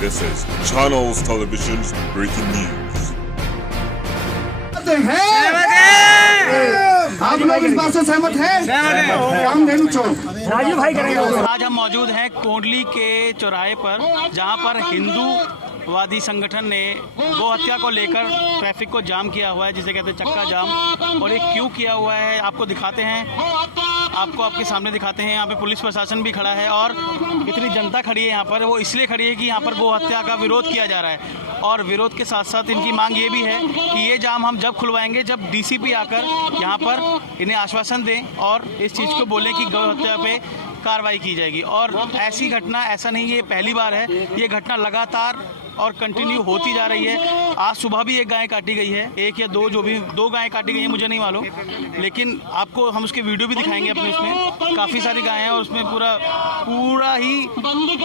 This is Channels Television's breaking news. आप लोग इस बात से सहमत हैं? रामधेनु चौक राजू भाई करेंगे। आज हम मौजूद हैं कोंडली के चौराहे पर, जहां पर हिंदूवादी संगठन ने गौ हत्या को लेकर ट्रैफिक को जाम किया हुआ है, जिसे कहते हैं चक्का जाम। और ये क्यों किया हुआ है आपको दिखाते हैं, आपको आपके सामने दिखाते हैं। यहाँ पे पुलिस प्रशासन भी खड़ा है और इतनी जनता खड़ी है यहाँ पर। वो इसलिए खड़ी है कि यहाँ पर गौ हत्या का विरोध किया जा रहा है, और विरोध के साथ साथ इनकी मांग ये भी है कि ये जाम हम जब खुलवाएंगे जब डीसीपी आकर यहाँ पर इन्हें आश्वासन दें और इस चीज़ को बोलें कि गौ हत्या पे कार्रवाई की जाएगी। और ऐसी घटना, ऐसा नहीं ये पहली बार है, ये घटना लगातार और कंटिन्यू होती जा रही है। आज सुबह भी एक गाय काटी गई है, एक या दो, जो भी दो गायें काटी गई हैं मुझे नहीं मालूम, लेकिन आपको हम उसके वीडियो भी दिखाएंगे अपने। उसमें काफ़ी सारी गायें हैं और उसमें पूरा ही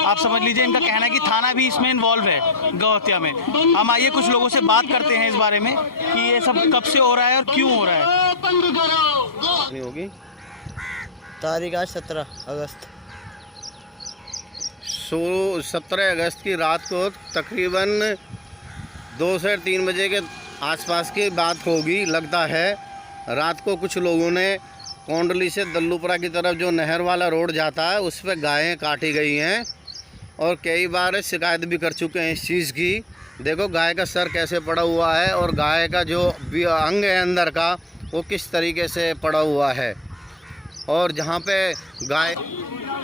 आप समझ लीजिए, इनका कहना है कि थाना भी इसमें इन्वॉल्व है गौ हत्या में। हम आइए कुछ लोगों से बात करते हैं इस बारे में कि ये सब कब से हो रहा है और क्यों हो रहा है। होगी तारीख आज 17 अगस्त। 17 अगस्त की रात को तकरीबन 2 से 3 बजे के आसपास की बात होगी लगता है। रात को कुछ लोगों ने कोंडली से दल्लूपुरा की तरफ जो नहर वाला रोड जाता है उस पर गायें काटी गई हैं, और कई बार शिकायत भी कर चुके हैं इस चीज़ की। देखो गाय का सर कैसे पड़ा हुआ है और गाय का जो अंग है अंदर का वो किस तरीके से पड़ा हुआ है। और जहाँ पे गाय,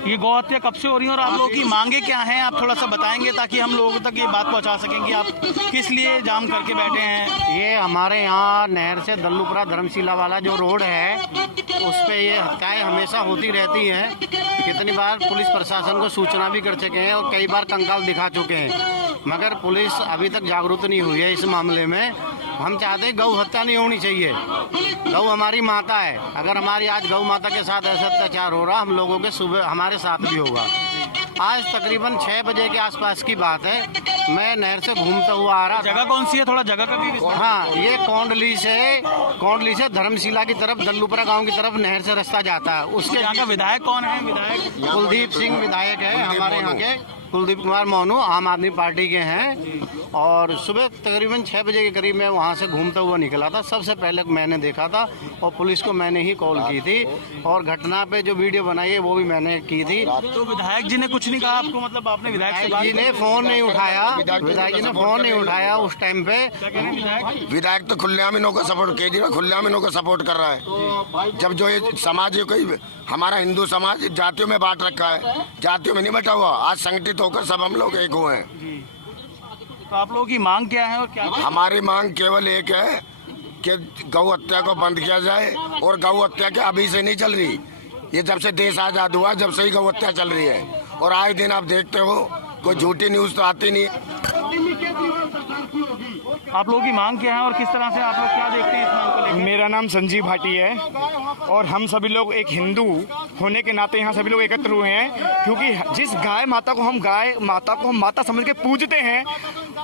ये गौ हत्या कब से हो रही है और आप लोगों की मांगे क्या हैं, आप थोड़ा सा बताएंगे ताकि हम लोगों तक ये बात पहुंचा सकें कि आप किस लिए जाम करके बैठे हैं। ये हमारे यहाँ नहर से दल्लूपुरा धर्मशिला वाला जो रोड है उस पे ये हत्याएं हमेशा होती रहती हैं। कितनी बार पुलिस प्रशासन को सूचना भी कर चुके हैं और कई बार कंकाल दिखा चुके हैं, मगर पुलिस अभी तक जागरूक नहीं हुई है इस मामले में। हम चाहते हैं गौ हत्या नहीं होनी चाहिए। गौ हमारी माता है, अगर हमारी आज गौ माता के साथ ऐसा अत्याचार हो रहा, हम लोगों के सुबह हमारे साथ भी होगा। आज तकरीबन 6 बजे के आसपास की बात है, मैं नहर से घूमता हुआ आ रहा। जगह कौन सी है, थोड़ा जगह का भी? हाँ, ये कोंडली से धर्मशिला की तरफ, दल्लूपुरा गांव की तरफ नहर से रास्ता जाता है। उसके यहाँ का विधायक कौन है? विधायक कुलदीप सिंह विधायक है हमारे यहाँ के, कुलदीप कुमार मोनू आम आदमी पार्टी के हैं। और सुबह तकरीबन 6 बजे के करीब मैं वहाँ से घूमता हुआ निकला था। सबसे पहले मैंने देखा था और पुलिस को मैंने ही कॉल की थी, और घटना पे जो वीडियो बनाई है वो भी मैंने की थी। तो विधायक जी ने कुछ नहीं कहा आपको? मतलब आपने विधायक जी ने फोन नहीं उठाया, विधायक जी ने फोन नहीं उठाया उस टाइम पे। विधायक तो खुलेआम इन्हों को सपोर्ट, केजरीवाल खुलेआम इन्हों को सपोर्ट कर रहा है। जब जो ये समाज कोई हमारा हिंदू समाज जातियों में बांट रखा है, जातियों में नहीं बटा हुआ, आज संगठित होकर सब हम लोग एक हुए हैं। तो आप लोगों की मांग क्या है और क्या? हमारी मांग केवल एक है कि गौ हत्या को बंद किया जाए, और गौ हत्या के अभी से नहीं चल रही, ये जब से देश आजाद हुआ जब से ही गौ हत्या चल रही है। और आए दिन आप देखते हो कोई झूठी न्यूज तो आती नहीं है। आप लोगों की मांग क्या है और किस तरह से आप लोग क्या देखते हैं इस मांग को लेकर? मेरा नाम संजीव भाटी है और हम सभी लोग एक हिंदू होने के नाते यहाँ सभी लोग एकत्र हुए हैं, क्योंकि जिस गाय माता को हम माता समझ के पूजते हैं,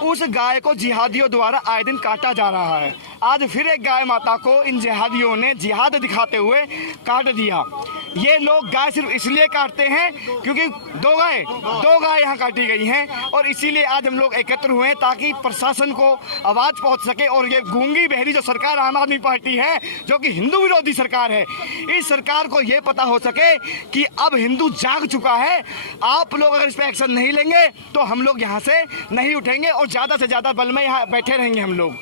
उस गाय को जिहादियों द्वारा आए दिन काटा जा रहा है। आज फिर एक गाय माता को इन जिहादियों ने जिहाद दिखाते हुए काट दिया। ये लोग गाय सिर्फ इसलिए काटते हैं क्योंकि दो गाय यहाँ काटी गई हैं, और इसीलिए आज हम लोग एकत्र हुए हैं ताकि प्रशासन को आवाज पहुंच सके। और ये गूंगी बहरी जो सरकार आम आदमी पार्टी है, जो कि हिंदू विरोधी सरकार है, इस सरकार को ये पता हो सके कि अब हिंदू जाग चुका है। आप लोग अगर इस पर एक्शन नहीं लेंगे तो हम लोग यहाँ से नहीं उठेंगे और ज्यादा से ज्यादा बल में यहाँ बैठे रहेंगे हम लोग।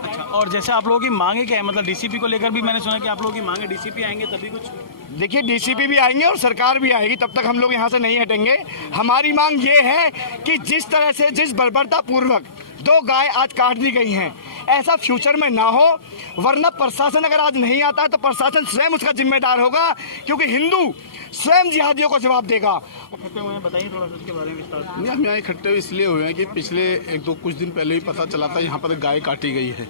अच्छा, और जैसे आप लोगों की मांगे क्या है? मतलब डीसीपी को लेकर भी मैंने सुना कि आप लोगों की मांगे डीसीपी आएंगे तभी कुछ। देखिए, डीसीपी भी आएंगे और सरकार भी आएगी, तब तक हम लोग यहाँ से नहीं हटेंगे। हमारी मांग ये है कि जिस तरह से जिस बर्बरता पूर्वक 2 गाय आज काट दी गई हैं, ऐसा फ्यूचर में ना हो, वरना प्रशासन अगर आज नहीं आता है तो प्रशासन स्वयं उसका जिम्मेदार होगा, क्योंकि हिंदू स्वयं जिहादियों को जवाब देगा। बताइए थोड़ा सा इसके बारे में विस्तार से। नहीं, हम यहाँ इकट्ठे इसलिए हुए हैं कि पिछले कुछ दिन पहले ही पता चला था यहाँ पर गाय काटी गई है।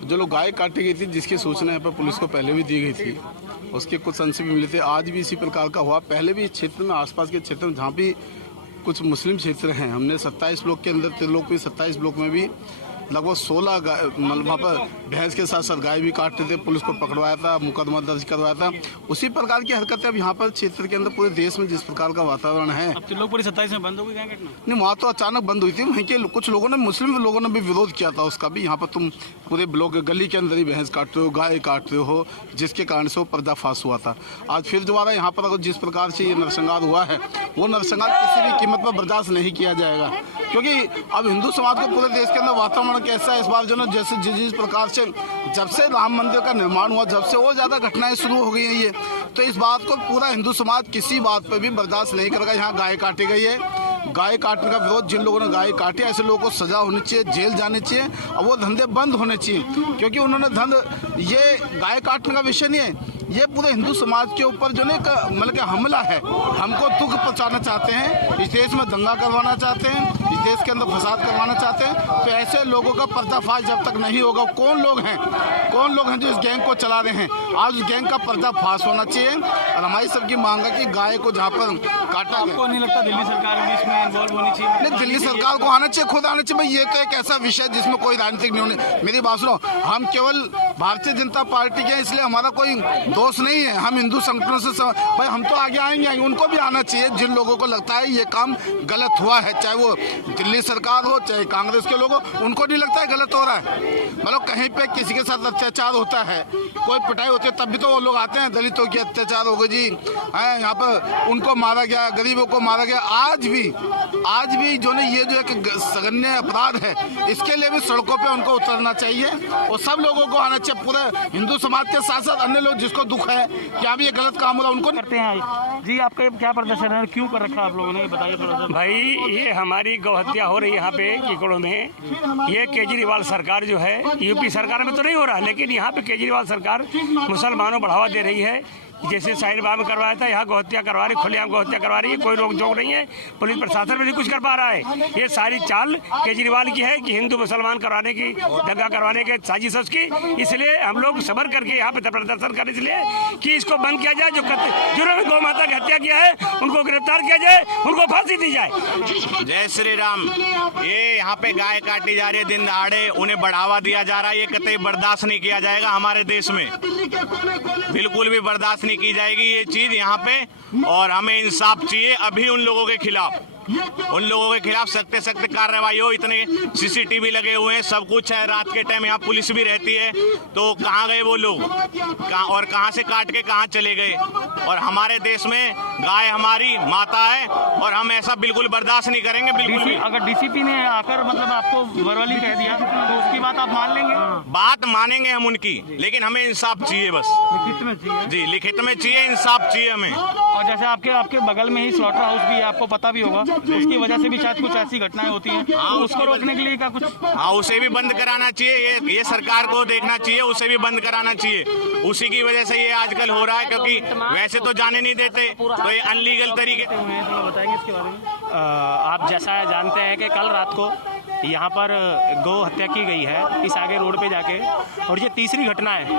जो लोग गाय काटी गई थी, जिसकी सूचना यहाँ पर पुलिस को पहले भी दी गई थी, उसके कुछ संशय भी मिले थे। आज भी इसी प्रकार का हुआ। पहले भी इस क्षेत्र में, आसपास के क्षेत्र में जहाँ भी कुछ मुस्लिम क्षेत्र हैं, हमने 27 ब्लॉक के अंदर, त्रिलोक में 27 ब्लॉक में भी लगभग 16 गाय, मतलब वहाँ पर भैंस के साथ साथ गाय भी काटते थे। पुलिस को पकड़वाया था, मुकदमा दर्ज करवाया था। उसी प्रकार की हरकतें अब यहाँ पर क्षेत्र के अंदर पूरे देश में जिस प्रकार का वातावरण है। अब तिलोकपुरी 27 में बंद हो गई क्या घटना? नहीं, वहाँ तो अचानक बंद हुई थी। वहीं के कुछ लोगों ने, मुस्लिम लोगों ने भी विरोध किया था उसका भी। यहाँ पर तुम पूरे ब्लॉक गली के अंदर ही भैंस काटते हो, गाय काटते हो, जिसके कारण से वो पर्दाफाश हुआ था। आज फिर दोबारा यहाँ पर अगर जिस प्रकार से ये नरसंहार हुआ है, वो नरसंहार किसी भी कीमत पर बर्दाश्त नहीं किया जाएगा, क्योंकि अब हिंदू समाज को पूरे देश के अंदर वातावरण कैसा है इस बार जो ना, जैसे जिस प्रकार से जब से राम मंदिर का निर्माण हुआ, जब से वो ज़्यादा घटनाएं शुरू हो गई हैं ये, तो इस बात को पूरा हिंदू समाज किसी बात पर भी बर्दाश्त नहीं करेगा। यहाँ गाय काटी गई है, गाय काटने का विरोध, जिन लोगों ने गाय काटी ऐसे लोगों को सजा होनी चाहिए, जेल जाने चाहिए और वो धंधे बंद होने चाहिए, क्योंकि उन्होंने ये गाय काटने का विषय नहीं है, ये पूरे हिंदू समाज के ऊपर जो मतलब कि हमला है, हमको दुख पहुंचाना चाहते हैं, इस देश में दंगा करवाना चाहते हैं, इस देश के अंदर फसाद करवाना चाहते हैं। तो ऐसे लोगों का पर्दाफाश जब तक नहीं होगा, कौन लोग हैं जो इस गैंग को चला रहे हैं, आज उस गैंग का पर्दाफाश होना चाहिए। और हमारी सबकी मांग है कि गाय को जहाँ पर काटा, आपको नहीं लगता दिल्ली सरकार भी इसमें इन्वॉल्व होनी चाहिए? नहीं, दिल्ली सरकार को आना चाहिए, खुद आना चाहिए। भाई ये तो एक ऐसा विषय जिसमें कोई राजनीतिक नहीं होने। मेरी बात सुनो, हम केवल भारतीय जनता पार्टी के हैं, इसलिए हमारा कोई दोस्त नहीं है, हम हिंदू संगठनों से भाई हम तो आगे आएंगे, उनको भी आना चाहिए। जिन लोगों को लगता है ये काम गलत हुआ है, चाहे वो दिल्ली सरकार हो, चाहे कांग्रेस के लोग हो, उनको नहीं लगता है गलत हो रहा है। मतलब कहीं पे किसी के साथ अत्याचार होता है, कोई पिटाई होती है, तब भी तो वो लोग आते हैं, दलितों की अत्याचार हो गए जी, यहाँ पर उनको मारा गया, गरीबों को मारा गया। आज भी जो ने ये जो एक सगन्य अपराध है, इसके लिए भी सड़कों पे उनको उतरना चाहिए और सब लोगों को आना चाहिए, पूरे हिंदू समाज के साथ साथ अन्य लोग जिसको दुख है कि अब ये गलत काम हो रहा उनको करते हैं। जी, आपका क्या प्रदर्शन है, क्यों कर रखा आप लोगों ने, बताइए थोड़ा सा। भाई ये हमारी गौ हत्या हो रही है यहाँ पे कीकड़ों में, ये केजरीवाल सरकार जो है, यूपी सरकार में तो नहीं हो रहा, लेकिन यहाँ पे केजरीवाल सरकार मुसलमानों बढ़ावा दे रही है। जैसे साहिल बाग में करवाया था, यहाँ गौहत्या करवा रही, खुलेआम गौहत्या करवा रही है, कोई रोक जोक नहीं है, पुलिस प्रशासन भी नहीं कुछ कर पा रहा है। ये सारी चाल केजरीवाल की है कि हिंदू मुसलमान करवाने की, दंगा करवाने के साजिश है उसकी। इसलिए हम लोग सबर करके यहाँ पे प्रदर्शन कर, इसलिए कि इसको बंद किया जाए। जिन्होंने गौ माता की हत्या किया है उनको गिरफ्तार किया जाए, उनको फांसी दी जाए। जय श्री राम। ये यहाँ पे गाय काटी जा रही है दिन दहाड़े, उन्हें बढ़ावा दिया जा रहा है, ये कतई बर्दाश्त नहीं किया जाएगा हमारे देश में, बिल्कुल भी बर्दाश्त नहीं की जाएगी ये चीज यहाँ पे। और हमें इंसाफ चाहिए अभी उन लोगों के खिलाफ सख्त सख्त कार्रवाई हो। इतने सीसीटीवी लगे हुए हैं, सब कुछ है, रात के टाइम यहाँ पुलिस भी रहती है, तो कहाँ गए वो लोग, कहाँ से काट के कहाँ चले गए। और हमारे देश में गाय हमारी माता है और हम ऐसा बिल्कुल बर्दाश्त नहीं करेंगे, बिल्कुल भी। अगर डीसीपी ने आकर मतलब आपको वर्बली कह दिया तो उसकी बात आप मान लेंगे? बात मानेंगे हम उनकी, लेकिन हमें इंसाफ चाहिए बस। लिखित में चाहिए? जी, लिखित में चाहिए, इंसाफ चाहिए हमें। और जैसे आपके बगल में ही स्लॉटर हाउस भी है, आपको पता भी होगा, उसकी वजह से भी शायद कुछ ऐसी घटनाएं होती हैं, तो उसको रोकने के लिए क्या कुछ? हाँ, उसे भी बंद कराना चाहिए, ये सरकार को देखना चाहिए, उसे भी बंद कराना चाहिए। उसी की वजह से ये आजकल हो रहा है, क्योंकि वैसे तो जाने नहीं देते, तो ये अनलीगल तरीके। बताएंगे इसके बारे में? आप जैसा जानते हैं कि कल रात को यहाँ पर गौ हत्या की गई है इस आगे रोड पे जाके, और ये तीसरी घटना है।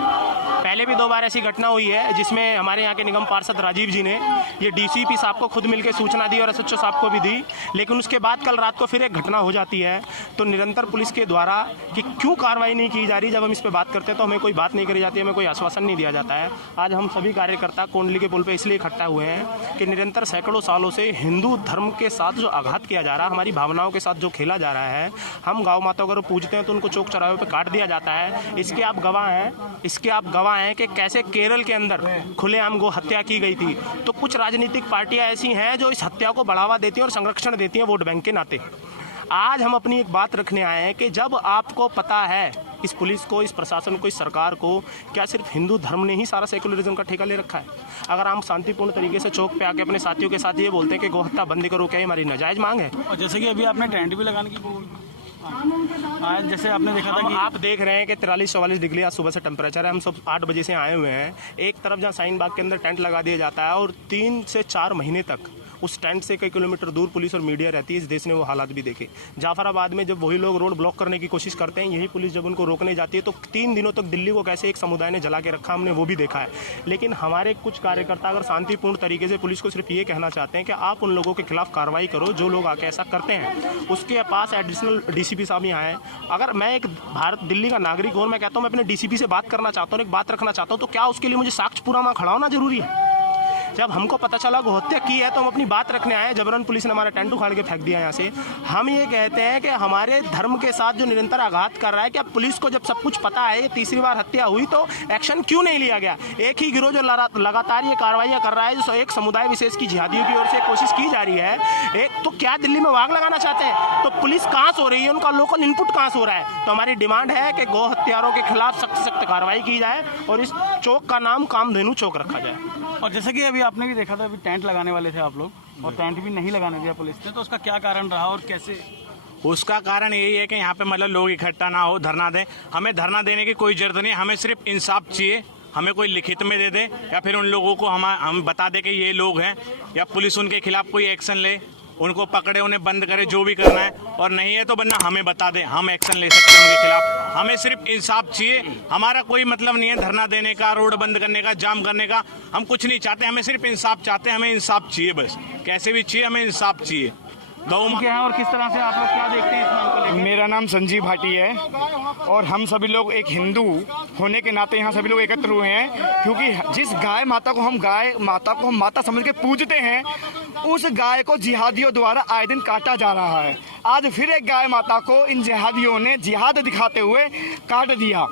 पहले भी 2 बार ऐसी घटना हुई है जिसमें हमारे यहाँ के निगम पार्षद राजीव जी ने ये डीसीपी साहब को खुद मिलकर सूचना दी और एसएचओ साहब को भी दी, लेकिन उसके बाद कल रात को फिर एक घटना हो जाती है। तो निरंतर पुलिस के द्वारा कि क्यों कार्रवाई नहीं की जा रही, जब हम इस पर बात करते हैं तो हमें कोई बात नहीं करी जाती, हमें कोई आश्वासन नहीं दिया जाता है। आज हम सभी कार्यकर्ता कोंडली के पुल पर इसलिए इकट्ठा हुए हैं कि निरंतर सैकड़ों सालों से हिंदू धर्म के साथ जो आघात किया जा रहा है, हमारी भावनाओं के साथ जो खेला जा रहा है, हम गौ माता को अगर पूजते हैं तो उनको चौक चौराहे पे काट दिया जाता है। इसके आप गवाह हैं कि कैसे केरल के अंदर खुलेआम गौ हत्या की गई थी। तो कुछ राजनीतिक पार्टियां ऐसी हैं जो इस हत्या को बढ़ावा देती हैं और संरक्षण देती हैं वोट बैंक के नाते। आज हम अपनी एक बात रखने आए हैं कि जब आपको पता है, इस पुलिस को, इस प्रशासन को, इस सरकार को, क्या सिर्फ हिंदू धर्म ने ही सारा सेकुलरिज्म का ठेका ले रखा है? अगर हम शांतिपूर्ण तरीके से चौक पे आके अपने साथियों के साथ ये बोलते हैं कि गौ हत्या बंद करो, क्या ये हमारी नाजायज मांग है? और जैसे कि अभी आपने टेंट भी लगाने की आज जैसे आपने देखा था कि आप देख रहे हैं कि 43-44 डिग्री आज सुबह से टेम्परेचर है। हम सब 8 बजे से आए हुए हैं। एक तरफ जहाँ साइन बाग के अंदर टेंट लगा दिया जाता है और 3 से 4 महीने तक उस टेंट से कई किलोमीटर दूर पुलिस और मीडिया रहती है। इस देश ने वो हालात भी देखे। जाफराबाद में जब वही लोग रोड ब्लॉक करने की कोशिश करते हैं, यही पुलिस जब उनको रोकने जाती है तो 3 दिनों तक दिल्ली को कैसे एक समुदाय ने जला के रखा, हमने वो भी देखा है। लेकिन हमारे कुछ कार्यकर्ता अगर शांतिपूर्ण तरीके से पुलिस को सिर्फ ये कहना चाहते हैं कि आप उन लोगों के खिलाफ कार्रवाई करो जो लोग आके ऐसा करते हैं। उसके पास एडिशनल डीसीपी साहब यहाँ हैं। अगर मैं एक दिल्ली का नागरिक हूँ, मैं कहता हूँ मैं अपने डीसीपी से बात करना चाहता हूँ, एक बात रखना चाहता हूँ, तो क्या उसके लिए मुझे साक्ष्य पुरावा खड़ा होना जरूरी है? जब हमको पता चला गोहत्या की है तो हम अपनी बात रखने आए, जबरन पुलिस ने हमारा टेंट उखाड़ के फेंक दिया यहाँ से। हम ये कहते हैं कि हमारे धर्म के साथ जो निरंतर आघात कर रहा है, क्या पुलिस को जब सब कुछ पता है, ये तीसरी बार हत्या हुई तो एक्शन क्यों नहीं लिया गया? एक ही गिरोह जो लगातार ये कार्रवाइयाँ कर रहा है, जो एक समुदाय विशेष की जिहादियों की ओर से कोशिश की जा रही है, एक तो क्या दिल्ली में वाग लगाना चाहते हैं? तो पुलिस कहाँ सो रही है, उनका लोकल इनपुट कहाँ सो रहा है? तो हमारी डिमांड है कि गौ हत्यारों के खिलाफ सख्त सख्त कार्रवाई की जाए और इस चौक का नाम कामधेनु चौक रखा जाए। और जैसे कि अभी आपने भी देखा था, अभी टेंट लगाने वाले थे आप लोग और टेंट भी नहीं लगाने दिया पुलिस ने, तो उसका क्या कारण रहा और कैसे? उसका कारण यही है कि यहाँ पे मतलब लोग इकट्ठा ना हो, धरना दें। हमें धरना देने की कोई जरूरत नहीं, हमें सिर्फ इंसाफ चाहिए। हमें कोई लिखित में दे दे या फिर उन लोगों को हम बता दें कि ये लोग हैं, या पुलिस उनके खिलाफ कोई एक्शन ले, उनको पकड़े, उन्हें बंद करे, जो भी करना है। और नहीं है तो बन्ना हमें बता दें, हम एक्शन ले सकते हैं उनके खिलाफ। हमें सिर्फ इंसाफ चाहिए। हमारा कोई मतलब नहीं है धरना देने का, रोड बंद करने का, जाम करने का। हम कुछ नहीं चाहते, हमें सिर्फ इंसाफ चाहते हैं। हमें इंसाफ चाहिए, बस कैसे भी चाहिए, हमें इंसाफ चाहिए। क्या है और किस तरह से आप लोग क्या देखते हैं इस मांग को लेकर? मेरा नाम संजीव भाटी है और हम सभी लोग एक हिंदू होने के नाते यहाँ सभी लोग एकत्र हुए हैं, क्योंकि जिस गाय माता को हम माता समझ के पूजते हैं, उस गाय को जिहादियों द्वारा आए दिन काटा जा रहा है। आज फिर एक गाय माता को इन जिहादियों ने जिहाद दिखाते हुए काट दिया।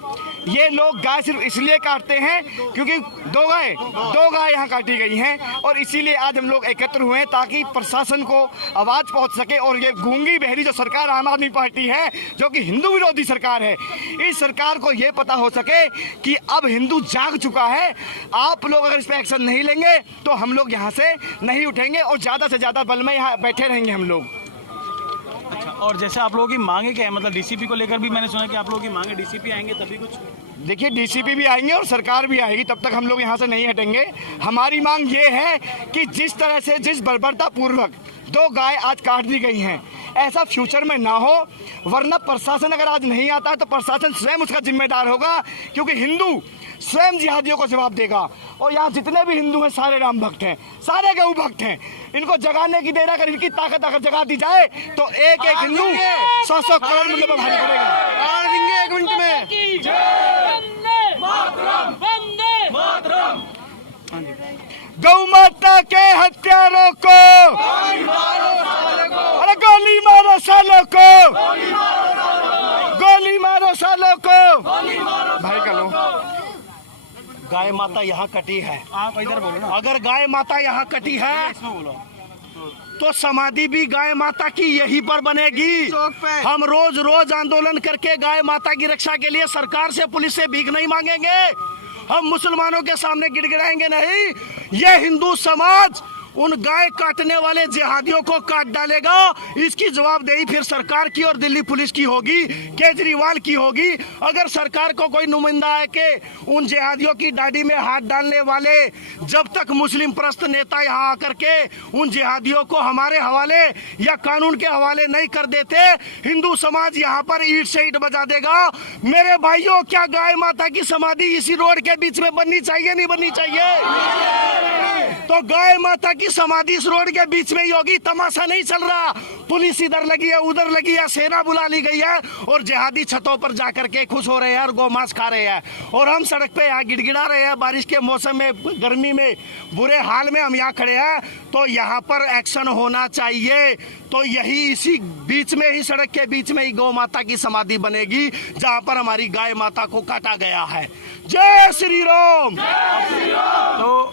ये लोग गाय सिर्फ इसलिए काटते हैं क्योंकि दो गाय यहाँ काटी गई हैं, और इसीलिए आज हम लोग एकत्र हुए हैं ताकि प्रशासन को आवाज़ पहुंच सके। और ये गूंगी बहरी जो सरकार आम आदमी पार्टी है, जो कि हिंदू विरोधी सरकार है, इस सरकार को ये पता हो सके कि अब हिंदू जाग चुका है। आप लोग अगर इस पर एक्शन नहीं लेंगे तो हम लोग यहाँ से नहीं उठेंगे और ज़्यादा से ज़्यादा बल में यहाँ बैठे रहेंगे हम लोग। अच्छा, और जैसे आप लोगों की मांगे क्या है? मतलब डीसीपी को लेकर भी मैंने सुना कि आप लोगों की मांगे, डीसीपी आएंगे तभी कुछ? देखिए, डीसीपी भी आएंगे और सरकार भी आएगी, तब तक हम लोग यहाँ से नहीं हटेंगे। हमारी मांग ये है कि जिस तरह से जिस बर्बरतापूर्वक 2 गाय आज काट दी गई हैं, ऐसा फ्यूचर में ना हो। वरना प्रशासन अगर आज नहीं आता है तो प्रशासन स्वयं उसका जिम्मेदार होगा, क्योंकि हिंदू स्वयं जिहादियों को जवाब देगा। और यहाँ जितने भी हिंदू हैं सारे राम भक्त हैं, सारे गौ भक्त हैं। इनको जगाने की देर, अगर इनकी ताकत अगर जगा दी जाए तो एक एक हिंदू 100 करोड़ मूल्य पर भारी पड़ेगा। देंगे 1 मिनट में। गौ माता के हत्यारों को अरे गोली मारो सालों को, गोली मारो सालों को। भाई का लो, गाय माता यहाँ कटी है। आप इधर बोलो ना। अगर गाय माता यहाँ कटी है तो समाधि भी गाय माता की यहीं पर बनेगी। हम रोज रोज आंदोलन करके गाय माता की रक्षा के लिए सरकार से, पुलिस से भीख नहीं मांगेंगे। हम मुसलमानों के सामने गिड़गिड़ाएंगे नहीं। यह हिंदू समाज उन गाय काटने वाले जिहादियों को काट डालेगा। इसकी जवाबदेही फिर सरकार की और दिल्ली पुलिस की होगी, केजरीवाल की होगी। अगर सरकार को कोई नुमाइंदा है कि उन जिहादियों की दाढ़ी में हाथ डालने वाले जब तक मुस्लिम प्रस्त नेता यहाँ आकर के उन जिहादियों को हमारे हवाले या कानून के हवाले नहीं कर देते, हिंदू समाज यहाँ पर ईंट से ईंट बजा देगा। मेरे भाइयों, क्या गाय माता की समाधि इसी रोड के बीच में बननी चाहिए, नहीं बननी चाहिए? तो गाय माता की समाधि इस रोड के बीच में ही होगी। तमाशा नहीं चल रहा, पुलिस इधर लगी है, उधर लगी है, सेना बुला ली गई है और जिहादी छतों पर जाकर के खुश हो रहे हैं और गोमांस खा रहे हैं। और हम सड़क पे यहाँ गिड़गिड़ा रहे हैं। बारिश के मौसम में, गर्मी में, बुरे हाल में हम यहाँ खड़े हैं। तो यहाँ पर एक्शन होना चाहिए। तो यही इसी बीच में ही, सड़क के बीच में ही गौ माता की समाधि बनेगी, जहाँ पर हमारी गाय माता को काटा गया है। जय श्री राम।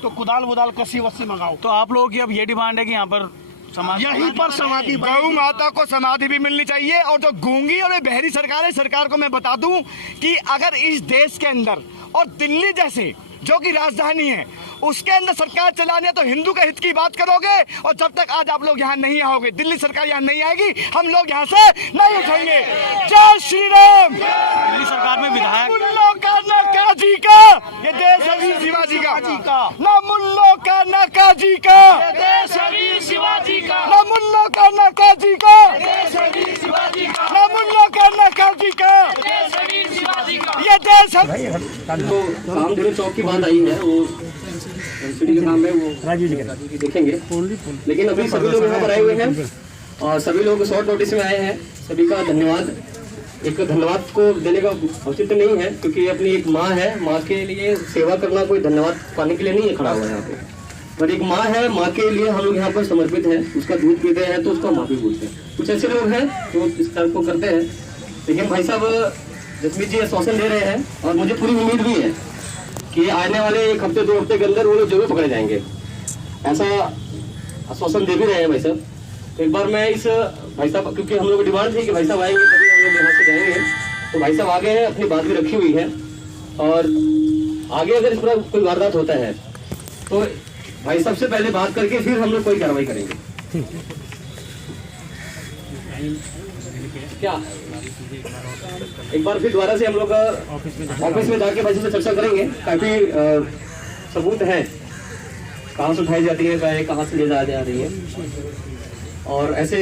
तो कुदाल वुदाल कसी वसी मंगाओ। तो आप लोगों की अब ये डिमांड है कि यहाँ पर यहीं पर समाधि, गौ माता को समाधि भी मिलनी चाहिए। और जो गूंगी और बहरी सरकार है, सरकार को मैं बता दूं कि अगर इस देश के अंदर और दिल्ली जैसे जो कि राजधानी है, उसके अंदर सरकार चलाने तो हिंदू के हित की बात करोगे, और जब तक आज आप लोग यहाँ नहीं आओगे, दिल्ली सरकार यहाँ नहीं आएगी, हम लोग यहाँ से नहीं उठेंगे। जय श्री राम। दिल्ली सरकार में विधायक मुल्लों का न काजी का, ये देश वीर शिवाजी का, न मुल्लों का न काजी का, ये देश वीर शिवाजी का, न मुल्लों का न काजी का, ये देश वीर शिवाजी का, न मुल्लों का न काजी का, ये देश वीर शिवाजी का, ये देश तो रामधनु चौक की बात आई है, वो एमसीडी का नाम है, वो राजीव जी देखेंगे। लेकिन अभी सभी लोग यहाँ पर आए हुए हैं और सभी लोग शॉर्ट नोटिस में आए हैं। सभी का धन्यवाद। एक धन्यवाद को देने का औचित्य नहीं है, क्योंकि अपनी एक माँ है, माँ के लिए सेवा करना कोई धन्यवाद पाने के लिए नहीं है खड़ा हुआ यहाँ पे, पर एक माँ है, माँ के लिए हम लोग यहाँ पर समर्पित हैं। उसका दूध पीते हैं तो उसका माँ भी बोलते हैं। कुछ ऐसे लोग हैं जो इस तरह को करते हैं, लेकिन भाई साहब जसमीत जी आश्वासन दे रहे हैं और मुझे पूरी उम्मीद भी है कि आने वाले 1 हफ्ते 2 हफ्ते के अंदर वो लोग जरूर पकड़े जाएंगे। ऐसा आश्वासन दे भी रहे हैं भाई साहब। तो एक बार मैं इस भाई साहब, क्योंकि हम लोग की डिमांड थी कि भाई साहब आएंगे तभी हम लोग यहाँ से जाएंगे, तो भाई साहब आगे हैं, अपनी बात भी रखी हुई है, और आगे अगर इस तरह कोई वारदात होता है तो भाई साहब से पहले बात करके फिर हम लोग कोई कार्रवाई करेंगे। क्या एक बार फिर दोबारा से हम लोग ऑफिस में जाके भाई से चर्चा करेंगे। काफी सबूत हैं, कहाँ से उठाई जाती है गाय, कहाँ से ले जा रही है, और ऐसे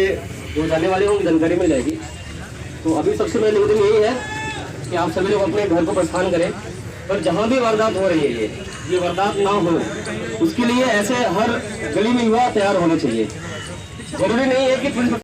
जो जाने वाले होंगे जानकारी मिल जाएगी। तो अभी सबसे पहले निवेदन यही है कि आप सभी लोग अपने घर को प्रस्थान करें, पर जहाँ भी वारदात हो रही है ये वारदात ना हो, उसके लिए ऐसे हर गली में युवा तैयार होने चाहिए। जरूरी नहीं है कि पुलिस